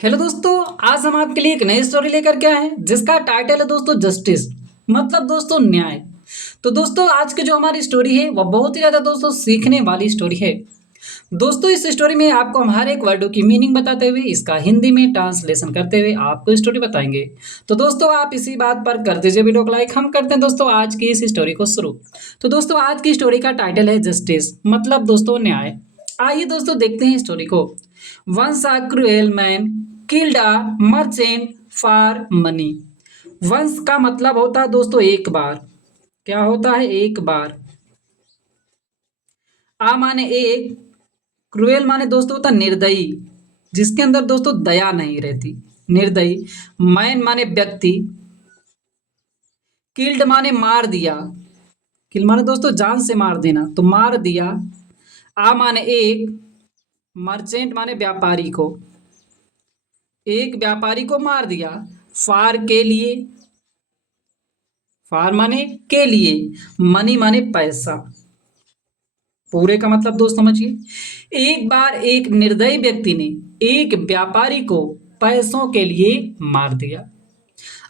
Hello दोस्तों। आज हम आपके लिए एक नई स्टोरी लेकर के आए हैं जिसका टाइटल है दोस्तों जस्टिस। मतलब दोस्तों न्याय। तो दोस्तों आज की जो हमारी स्टोरी है वह बहुत ही ज़्यादा दोस्तों सीखने वाली स्टोरी है। दोस्तों इस स्टोरी में आपको हम हर एक वर्डों की मीनिंग बताते हुए इसका हिंदी में ट्रांसलेशन करते हुए आपको स्टोरी बताएंगे। तो दोस्तों आप इसी बात पर कर दीजिए वीडियो को लाइक। हम करते हैं दोस्तों आज की इस स्टोरी को शुरू। तो दोस्तों आज की स्टोरी का टाइटल है जस्टिस मतलब दोस्तों न्याय। आइए दोस्तों देखते हैं स्टोरी को। Once a cruel man killed a merchant for money. Once का मतलब होता है दोस्तों एक बार। क्या होता है? एक बार। आ माने एक, क्रूएल माने दोस्तों होता निर्दयी, जिसके अंदर दोस्तों दया नहीं रहती, निर्दयी। मैन माने व्यक्ति, किल्ड माने मार दिया, किल माने दोस्तों जान से मार देना, तो मार दिया। आ माने एक, मर्चेंट माने व्यापारी को, एक व्यापारी को मार दिया। फार के लिए, फार माने के लिए, मनी माने पैसा। पूरे का मतलब दोस्त समझिए। एक बार एक निर्दयी व्यक्ति ने एक व्यापारी को पैसों के लिए मार दिया।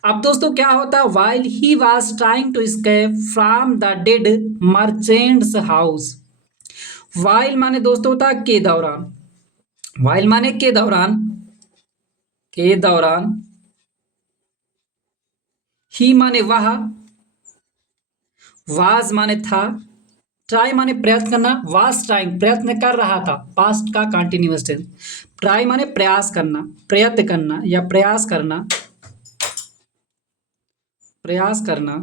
अब दोस्तों क्या होता, while he was trying to escape from the dead merchant's house. While माने दोस्तों होता के दौरान, वाइल माने के दौरान, के दौरान। ही माने वह, वाज माने था, ट्राई माने प्रयत्न करना, वाज ट्राइंग प्रयत्न कर रहा था, पास्ट का कंटिन्यूअस टेंस। ट्राई माने प्रयास करना, प्रयत्न करना या प्रयास करना, प्रयास करना।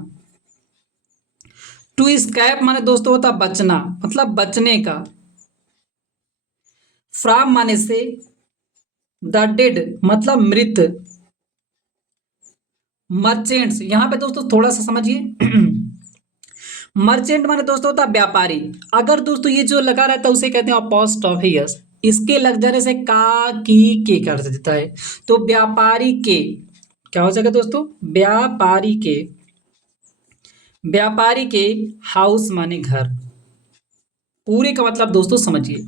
टू स्कैप माने दोस्तों होता बचना, मतलब बचने का। फ्रॉम माने से, द डेड मतलब मृत। मर्चेंट्स यहां पे दोस्तों थोड़ा सा समझिए। मर्चेंट माने दोस्तों होता व्यापारी। अगर दोस्तों ये जो लगा रहता है उसे कहते हैं अपोस्ट्रोफियस। इसके लग जाने से का की के कर देता है, तो व्यापारी के क्या हो जाएगा दोस्तों? व्यापारी के, व्यापारी के हाउस माने घर। पूरे का मतलब दोस्तों समझिए।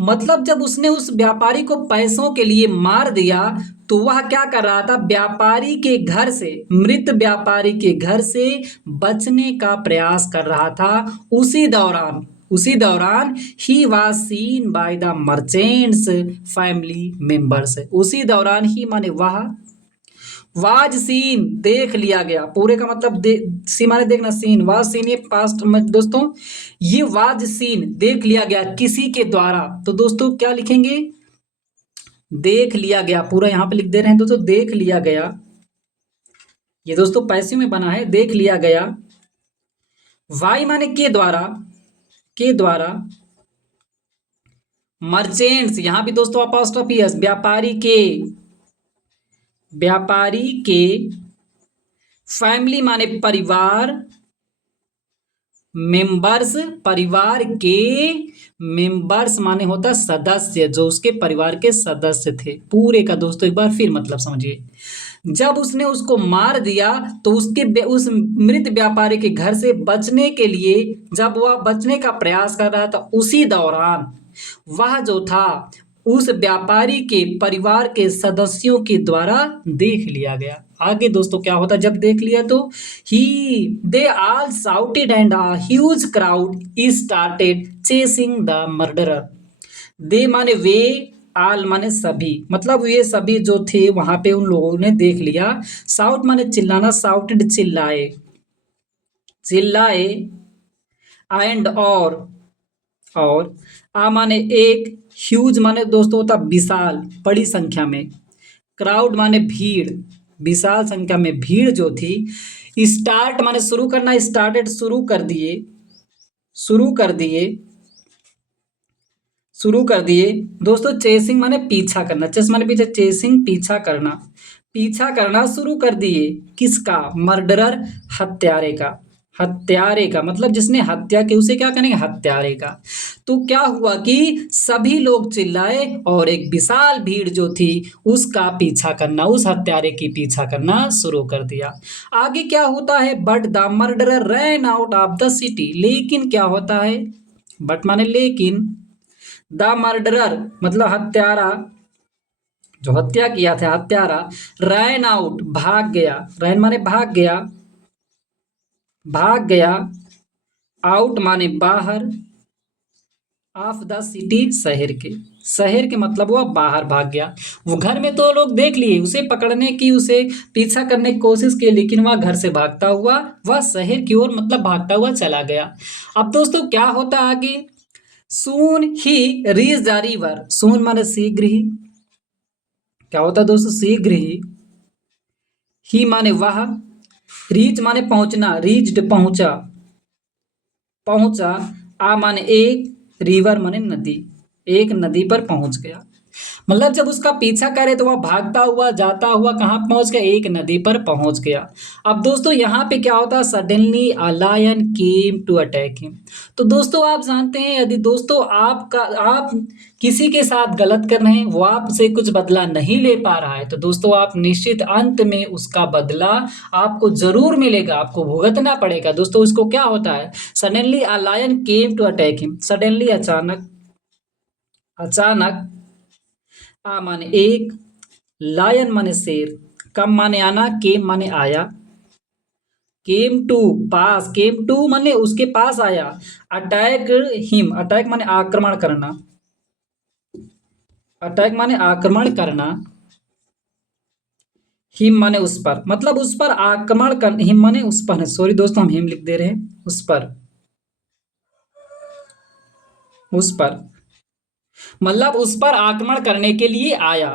मतलब जब उसने उस व्यापारी को पैसों के लिए मार दिया तो वह क्या कर रहा था? व्यापारी के घर से, मृत व्यापारी के घर से बचने का प्रयास कर रहा था। उसी दौरान, उसी दौरान he was scene by the merchants family members. उसी दौरान ही माने वह, वाज सीन देख लिया गया। पूरे का मतलब सी माने देखना, सीन, वाज सीन ये पास्ट में दोस्तों, ये वाज सीन देख लिया गया किसी के द्वारा। तो दोस्तों क्या लिखेंगे? देख लिया गया। पूरा यहाँ पे लिख दे रहे हैं दोस्तों, देख लिया गया। ये दोस्तों पैसे में बना है, देख लिया गया। वाई माने के द्वारा, के द्वारा। मर्चेंट्स यहाँ भी दोस्तों अपॉस्ट्रोफी एस, व्यापारी के, व्यापारी के। फैमिली माने परिवार, मेंबर्स परिवार के, मेंबर्स माने होता सदस्य, जो उसके परिवार के सदस्य थे। पूरे का दोस्तों एक बार फिर मतलब समझिए। जब उसने उसको मार दिया तो उसके उस मृत व्यापारी के घर से बचने के लिए जब वह बचने का प्रयास कर रहा था उसी दौरान वह जो था उस व्यापारी के परिवार के सदस्यों के द्वारा देख लिया गया। आगे दोस्तों क्या होता जब देख लिया तो ही they all shouted and a huge crowd started chasing the murderer. They माने वे, आल माने सभी, मतलब ये सभी जो थे वहां पे उन लोगों ने देख लिया। साउट माने चिल्लाना, साउटेड चिल्लाए, चिल्लाए। एंड और आ माने एक, ह्यूज माने दोस्तों होता विशाल, बड़ी संख्या में। क्राउड माने भीड़, विशाल संख्या में भीड़ जो थी। स्टार्ट माने शुरू करना, स्टार्टेड शुरू कर दिए, शुरू कर दिए, शुरू कर दिए। दोस्तों चेसिंग माने पीछा करना, चेस माने पीछे, चेसिंग पीछा करना, पीछा करना शुरू कर दिए। किसका? मर्डरर हत्यारे का, हत्यारे का मतलब जिसने हत्या की उसे क्या करेंगे? हत्यारे का। तो क्या हुआ कि सभी लोग चिल्लाए और एक विशाल भीड़ जो थी उसका पीछा करना, उस हत्यारे की पीछा करना शुरू कर दिया। आगे क्या होता है? But the murderer ran out of the city. लेकिन क्या होता है? बट माने लेकिन, द मर्डरर मतलब हत्यारा, जो हत्या किया था, हत्यारा। रैन आउट, भाग गया। रैन माने भाग गया, भाग गया। आउट माने बाहर। ऑफ द सिटी, शहर के। शहर के मतलब वो बाहर भाग गया। वो घर में तो लोग देख लिए, उसे पकड़ने की, उसे पीछा करने की कोशिश की, लेकिन वह घर से भागता हुआ वह शहर की ओर मतलब भागता हुआ चला गया। अब दोस्तों क्या होता है आगे? सून ही रीच द रिवर। सून माने शीघ्र ही। क्या होता है दोस्तों? शीघ्र ही माने वह। रीच माने पहुंचना, रीच्ड पहुंचा, पहुंचा। आ माने एक, रिवर माने नदी, एक नदी पर पहुंच गया। मतलब जब उसका पीछा करे तो वह भागता हुआ जाता हुआ कहाँ पहुंच गया? एक नदी पर पहुंच गया। अब दोस्तों यहाँ पे क्या होता है? Suddenly a lion came to attack him. तो दोस्तों आप जानते हैं, यदि दोस्तों आप किसी के साथ गलत कर रहे हैं, वो आपसे कुछ बदला नहीं ले पा रहा है, तो दोस्तों आप निश्चित अंत में उसका बदला आपको जरूर मिलेगा, आपको भुगतना पड़ेगा। दोस्तों इसको क्या होता है? Suddenly a lion came to attack him. Suddenly अचानक, अचानक। आ माने एक, लायन माने शेर, कम माने आना, केम माने आया। Came to pass, came to माने उसके पास आया। अटैक हिम, अटैक माने आक्रमण करना, अटैक माने आक्रमण करना। हिम माने उस पर, मतलब उस पर आक्रमण कर, हिम माने उस पर है, सॉरी दोस्तों हम हिम लिख दे रहे हैं, उस पर, उस पर, मतलब उस पर आक्रमण करने के लिए आया।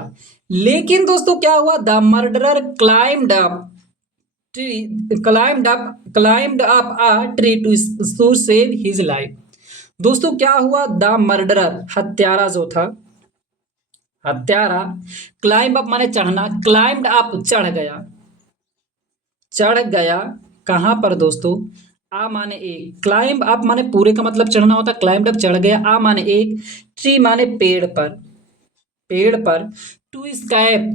लेकिन दोस्तों क्या हुआ? The murderer climbed up tree, climbed up a tree to save his life. दोस्तों क्या हुआ? द मर्डरर, हत्यारा जो था, हत्यारा। क्लाइंब अप माने चढ़ना, क्लाइम्ड अप चढ़ गया, चढ़ गया। कहाँ पर दोस्तों? आ माने एक, क्लाइंब अप माने पूरे का मतलब चढ़ना होता, क्लाइम्ड अप चढ़ गया। आ माने एक, ट्री माने पेड़ पर, पेड़ पर। टू स्कैप,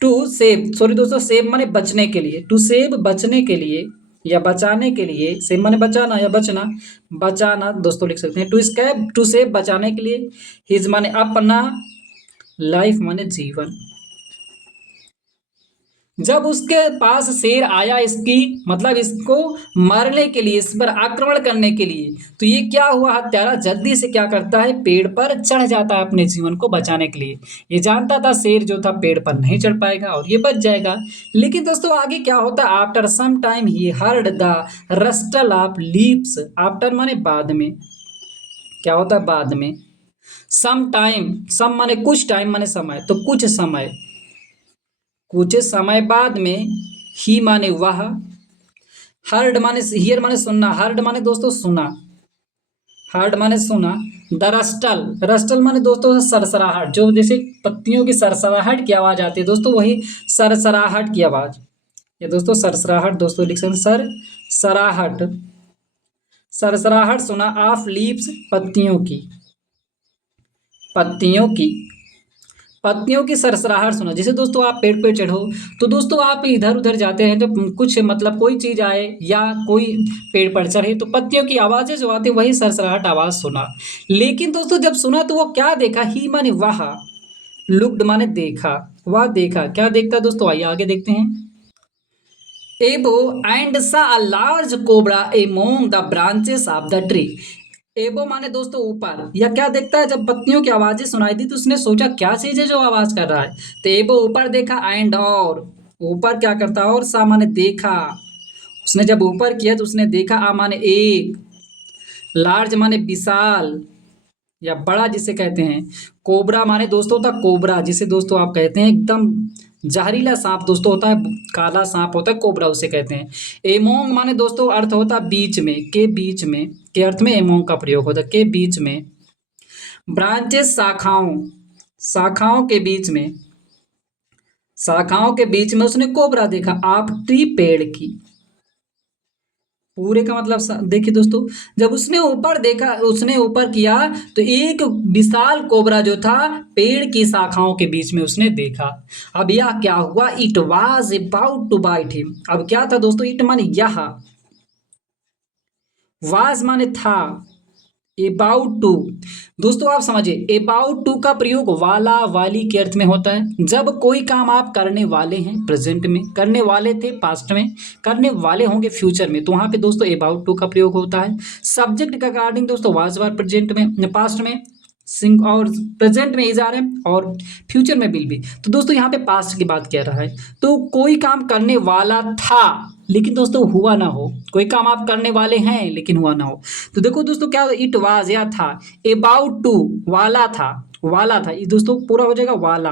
टू सेव, सॉरी दोस्तों, सेव माने बचने के लिए, टू सेव बचने के लिए या बचाने के लिए, सेव माने बचाना या बचना, बचाना दोस्तों लिख सकते हैं। टू स्कैप, टू सेव बचाने के लिए। हिज माने अपना, लाइफ माने जीवन। जब उसके पास शेर आया, इसकी मतलब इसको मारने के लिए, इस पर आक्रमण करने के लिए, तो ये क्या हुआ? हत्यारा जल्दी से क्या करता है? पेड़ पर चढ़ जाता है अपने जीवन को बचाने के लिए। ये जानता था शेर जो था पेड़ पर नहीं चढ़ पाएगा और ये बच जाएगा। लेकिन दोस्तों आगे क्या होता है? After some time he heard the rustle of leaves. After माने बाद में, क्या होता है? बाद में। सम टाइम, सम माने कुछ, टाइम माने समय, तो कुछ समय, कुछ समय बाद में। ही माने वह। हर्ड माने हियर माने सुनना, हर्ड माने दोस्तों सुना, हर्ड माने सुना। द रस्टल, रस्टल माने दोस्तों सरसराहट, जो जैसे पत्तियों की सरसराहट की आवाज आती है दोस्तों, वही सरसराहट की आवाज। ये दोस्तों सरसराहट, दोस्तों लिख सकते सर सराहट, सरसराहट सुना। ऑफ लीव्स, पत्तियों की, पत्तियों की, पत्तियों की सरसराहट सुना। जैसे दोस्तों आप पेड़ पे चढ़ो, तो दोस्तों आप इधर उधर जाते हैं, तो कुछ मतलब कोई चीज आए या कोई पेड़ पर चढ़े, तो पत्तियों की आवाजें जो आती है वही सरसराहट आवाज सुना। लेकिन दोस्तों जब सुना तो वो क्या देखा? ही माने वहा, लुक्ड माने देखा, वह देखा। क्या देखता दोस्तों? आइए आगे देखते हैं। एबो एंड सा a large cobra among the branches of the tree. एबो माने दोस्तों ऊपर, या क्या देखता है? जब पत्तियों की आवाजें सुनाई दी तो उसने सोचा क्या चीज है जो आवाज कर रहा है, तो एबो ऊपर देखा, एंड और, ऊपर क्या करता है? और सा माने देखा। उसने जब ऊपर किया तो उसने देखा। आ माने एक, लार्ज माने विशाल या बड़ा जिसे कहते हैं। कोबरा माने दोस्तों होता कोबरा, जिसे दोस्तों आप कहते हैं एकदम जहरीला सांप दोस्तों होता है, काला सांप होता है, कोबरा उसे कहते हैं। एमोंग माने दोस्तों अर्थ होता है बीच में, के बीच में, के अर्थ में एमोंग का प्रयोग होता है, के बीच में। ब्रांचेस शाखाओं, शाखाओं के बीच में, शाखाओं के बीच में उसने कोबरा देखा। आप ट्री, पेड़ की, पूरे का मतलब देखिए दोस्तों, जब उसने ऊपर देखा, उसने ऊपर किया, तो एक विशाल कोबरा जो था पेड़ की शाखाओं के बीच में उसने देखा। अब यह क्या हुआ? It was about to bite him. अब क्या था दोस्तों? इट माने यह, वाज माने था, अबाउट टू, दोस्तों आप समझिए अबाउट टू का प्रयोग वाला वाली के अर्थ में होता है। जब कोई काम आप करने वाले हैं प्रेजेंट में, करने वाले थे पास्ट में, करने वाले होंगे फ्यूचर में, तो वहां पे दोस्तों अबाउट टू का प्रयोग होता है। सब्जेक्ट का अकॉर्डिंग दोस्तों वाज वर प्रेजेंट में, पास्ट में सिंग और प्रेजेंट में इज आर एम और फ्यूचर में विल बी। तो दोस्तों यहाँ पे पास्ट की बात कह रहा है, तो कोई काम करने वाला था लेकिन दोस्तों हुआ ना हो, कोई काम आप करने वाले हैं लेकिन हुआ ना हो, तो देखो दोस्तों क्या इट वाज या था, अबाउट टू वाला था, वाला था, ये दोस्तों पूरा हो जाएगा वाला,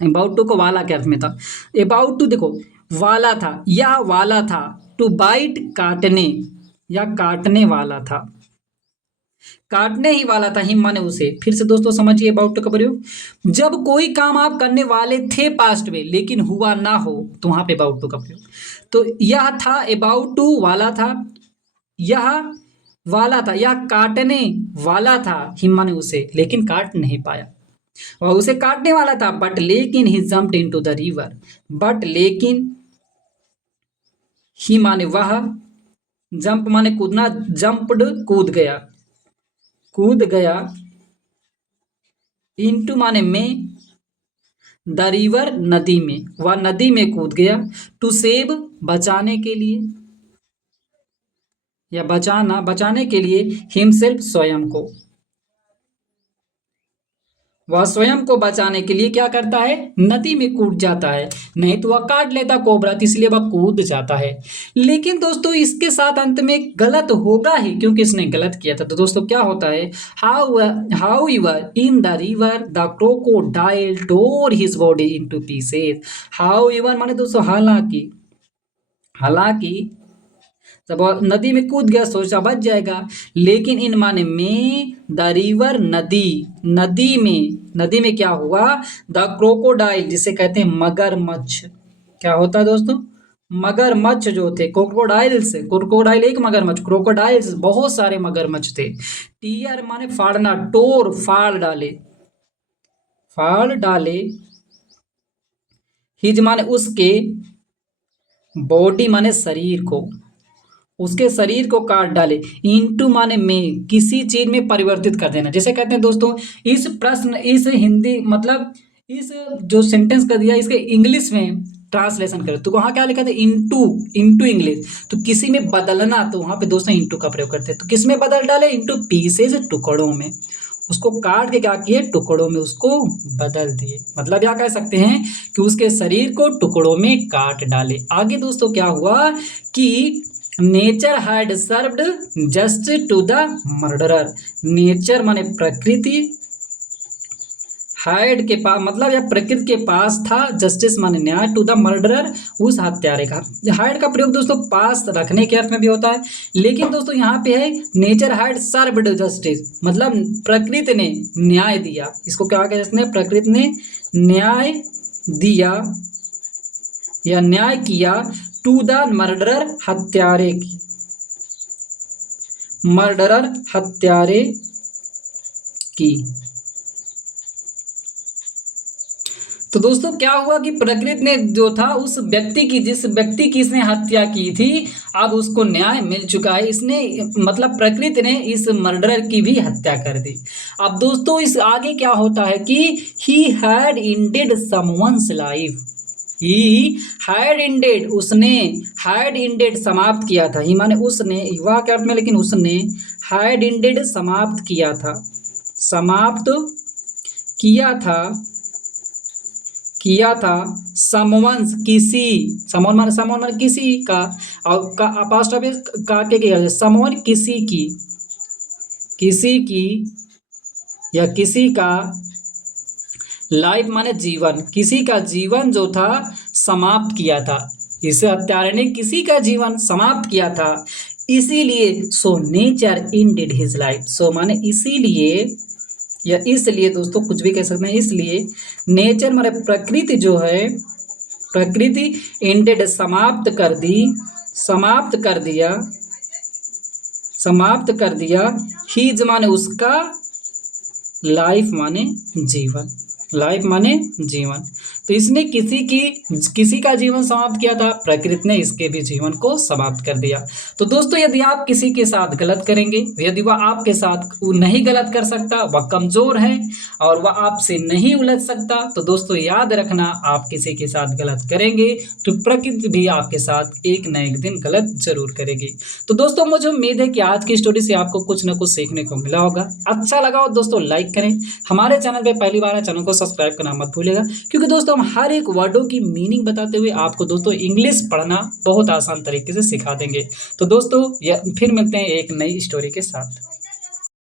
अबाउट टू को वाला के अर्थ में था। अबाउट टू देखो वाला था या वाला था, टू बाइट काटने या काटने वाला था, काटने ही वाला था, हिम माने उसे। फिर से दोस्तों समझिए अबाउट टू का प्रयोग, जब कोई काम आप करने वाले थे पास्ट में लेकिन हुआ ना हो, तो वहां पे अबाउट टू का प्रयोग। तो यह था अबाउट टू वाला था, यह वाला था, यह काटने वाला था, हिम माने उसे, लेकिन काट नहीं पाया, वह उसे काटने वाला था, बट लेकिन he jumped into the river, but लेकिन ही माने वह, जंप माने कूदना, जंप्ड कूद गया, कूद गया, इनटू माने में, द रिवर नदी में, वह नदी में कूद गया, टू सेव बचाने के लिए या बचाना, बचाने के लिए, हिमसेल्फ स्वयं को, वह स्वयं को बचाने के लिए क्या करता है, नदी में कूद जाता है, नहीं तो वह काट लेता कोबरा, तो इसलिए वह कूद जाता है। लेकिन दोस्तों इसके साथ अंत में गलत होगा ही, क्योंकि इसने गलत किया था। तो दोस्तों क्या होता है, however in the river the crocodile tore his body into pieces, however माने दोस्तों हालांकि, हालांकि जब वह नदी में कूद गया सोचा बच जाएगा, लेकिन इन माने में, द रिवर नदी, नदी में, नदी में क्या हुआ, द क्रोकोडाइल जिसे कहते हैं मगरमच्छ, क्या होता है दोस्तों, मगरमच्छ जो थे, क्रोकोडाइल्स, क्रोकोडाइल एक मगरमच्छ, क्रोकोडाइल्स बहुत सारे मगरमच्छ थे, टीयर माने फाड़ना, टोर फाड़ डाले, फाड़ डाले, हिज माने उसके, बॉडी माने शरीर को, उसके शरीर को काट डाले, इनटू माने में, किसी चीज में परिवर्तित कर देना। जैसे कहते हैं दोस्तों इस प्रश्न, इस हिंदी मतलब इस जो सेंटेंस कर दिया इसके इंग्लिश में ट्रांसलेशन करो, तो वहाँ क्या लिखा था, इनटू, इनटू इंग्लिश, तो किसी में बदलना, तो वहाँ पे दोस्तों इनटू का प्रयोग करते हैं। तो किस में बदल डाले, इनटू पीसेज, टुकड़ों में, उसको काट के क्या किए, टुकड़ों में उसको बदल दिए। मतलब क्या कह सकते हैं कि उसके शरीर को टुकड़ों में काट डाले। आगे दोस्तों क्या हुआ कि nature had served just to the murderer, nature माने प्रकृति, हैड के पास मतलब या प्रकृति के पास था, जस्टिस माने न्याय, टू द मर्डरर उस हत्यारे का। हैड का प्रयोग दोस्तों पास रखने के अर्थ में भी होता है, लेकिन दोस्तों यहाँ पे है नेचर हैड सर्व्ड जस्टिस, मतलब प्रकृति ने न्याय दिया, इसको क्या कह सकते हैं, प्रकृति ने न्याय दिया या न्याय किया, टू द मर्डरर हत्यारे की, मर्डरर हत्यारे की। तो दोस्तों क्या हुआ कि प्रकृति ने जो था उस व्यक्ति की, जिस व्यक्ति की इसने हत्या की थी, अब उसको न्याय मिल चुका है, इसने मतलब प्रकृति ने इस मर्डरर की भी हत्या कर दी। अब दोस्तों इस आगे क्या होता है कि he had ended someone's life, he had ended, उसने, हैड इंडेड समाप्त किया था, ही माने उसने, युवा के अर्थ में, लेकिन उसने हैड इंडेड समाप्त किया था, समाप्त किया था, किया था, समवंस किसी, समवन माने किसी का, और का अपोस्ट्रोफी का के किया, समवन किसी की, किसी की या किसी का, लाइफ माने जीवन, किसी का जीवन जो था समाप्त किया था, इस हत्यारे ने किसी का जीवन समाप्त किया था, इसीलिए so nature ended his life, so माने इसीलिए या इसलिए दोस्तों कुछ भी कह सकते हैं, इसलिए नेचर माने प्रकृति जो है, प्रकृति इंडेड समाप्त कर दी, समाप्त कर दिया, समाप्त कर दिया, हिज माने उसका, लाइफ माने जीवन, लाइफ माने जीवन। तो इसने किसी का जीवन समाप्त किया था, प्रकृति ने इसके भी जीवन को समाप्त कर दिया। तो दोस्तों यदि आप किसी के साथ गलत करेंगे, यदि वह आपके साथ वो नहीं गलत कर सकता, वह कमज़ोर है और वह आपसे नहीं उलझ सकता, तो दोस्तों याद रखना, आप किसी के साथ गलत करेंगे तो प्रकृति भी आपके साथ एक न एक दिन गलत ज़रूर करेगी। तो दोस्तों मुझे उम्मीद है कि आज की स्टोरी से आपको कुछ न कुछ सीखने को मिला होगा। अच्छा लगा हो दोस्तों लाइक करें, हमारे चैनल पे पहली बार है चैनल को सब्सक्राइब करना मत भूलिएगा, क्योंकि दोस्तों हम हर एक वर्डों की मीनिंग बताते हुए आपको दोस्तों इंग्लिश पढ़ना बहुत आसान तरीके से सिखा देंगे। तो दोस्तों फिर मिलते हैं एक नई स्टोरी के साथ।